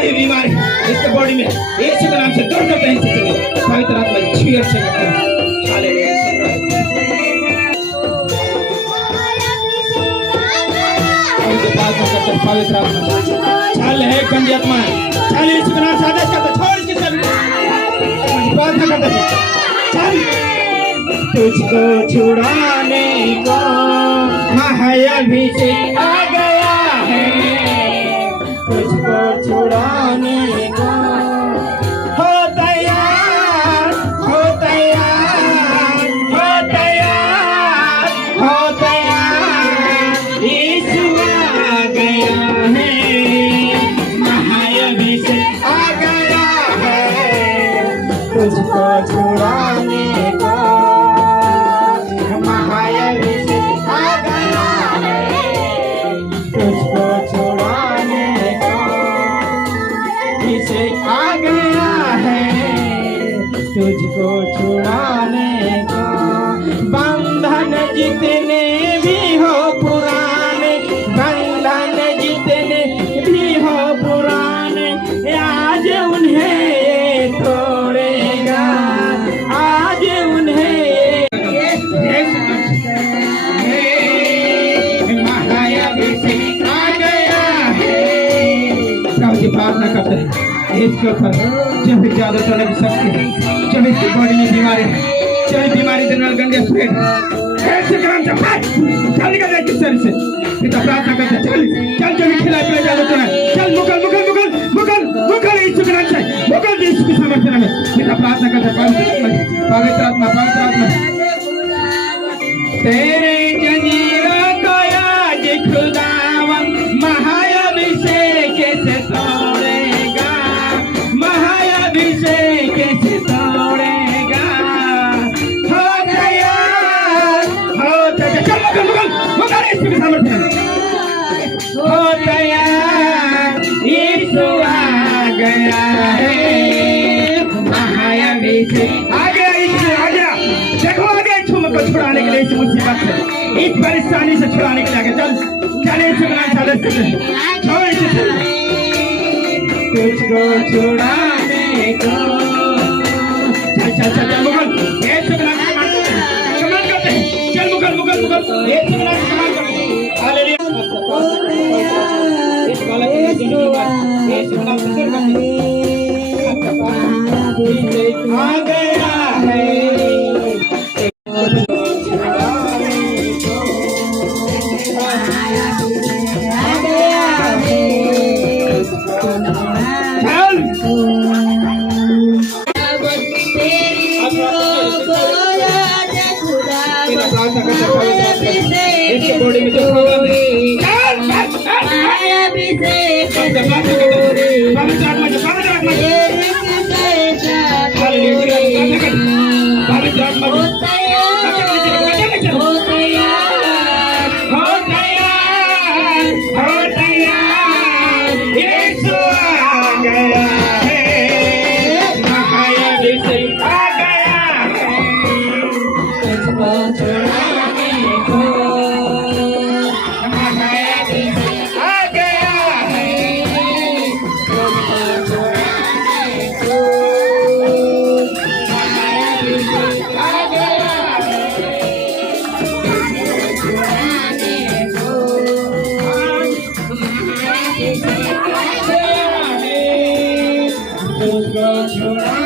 जो भी बीमार है इसके बॉडी में यीशु के नाम से दूर करते हैं इसे पवित्र आत्मा छीड़ से करते हैं। हालेलुया। पवित्र आत्मा चल है गंदी आत्मा चल यीशु के नाम से आदेश करते छोड़ इसकी सभी प्रार्थना करते चल तुझको छुड़ाने को महाअभिषेक आ गया है तुझको छुड़ाने को हो तैयार हो तैयार हो तैयार हो तैयार यीशु आ गया है महाअभिषेक आ गया है तुझको छुड़ाने को महाअभिषेक आ गया है तुझको छुड़ाने को अभिषेक आ गया है तुझको छुड़ाने को बंधन जितने भी हो पुराने बंधन जितने भी हो पुराने आज उन्हें तोड़ेगा आज उन्हें महाअभिषेक आ गया है। प्रभु जी प्रार्थना करते हैं इसके ऊपर जो भी ज्यादा चढ़ने की शक्ति है जो भी बॉडी में बीमारी है जो भी बीमारी के नाल गंदे स्प्रेड ऐसे काम से भाई चल निकल जाए किस तरह से पिता प्रार्थना करते हैं चल चल जो भी खिला पिला ज्यादा चढ़ना चल मुकल मुकल मुकल मुकल मुकल यीशु के नाम से मुकल यीशु के सामर्थ्य में पिता प्रार्थना करते हैं पवित्र आत्मा तेरे जंजीरों को आज खुदावन महाअभिषेक से तोड़ेगा महाअभिषेक से तोड़ेगा हो तैयार चल मुकल मुकल मुकल यीशु के सामर्थ्य में हो तैयार यीशु आ गया है महाअभिषेक आ गया यीशु आ गया देखो आ गया को छुड़ाने के लिए इस मुसीबत से इस परेशानी से छुड़ाने के लिए चल चले तुझको छुड़ाने को चल चल चल चल मुगल ये कमाल करते हैं चल मुगल मुगल मुगल ये कमाल करते हैं हालेलुया इस बालक के जिंदगी ये सुना सुंदर करते आ गया है इसके बॉडी में जो प्रॉब्लम है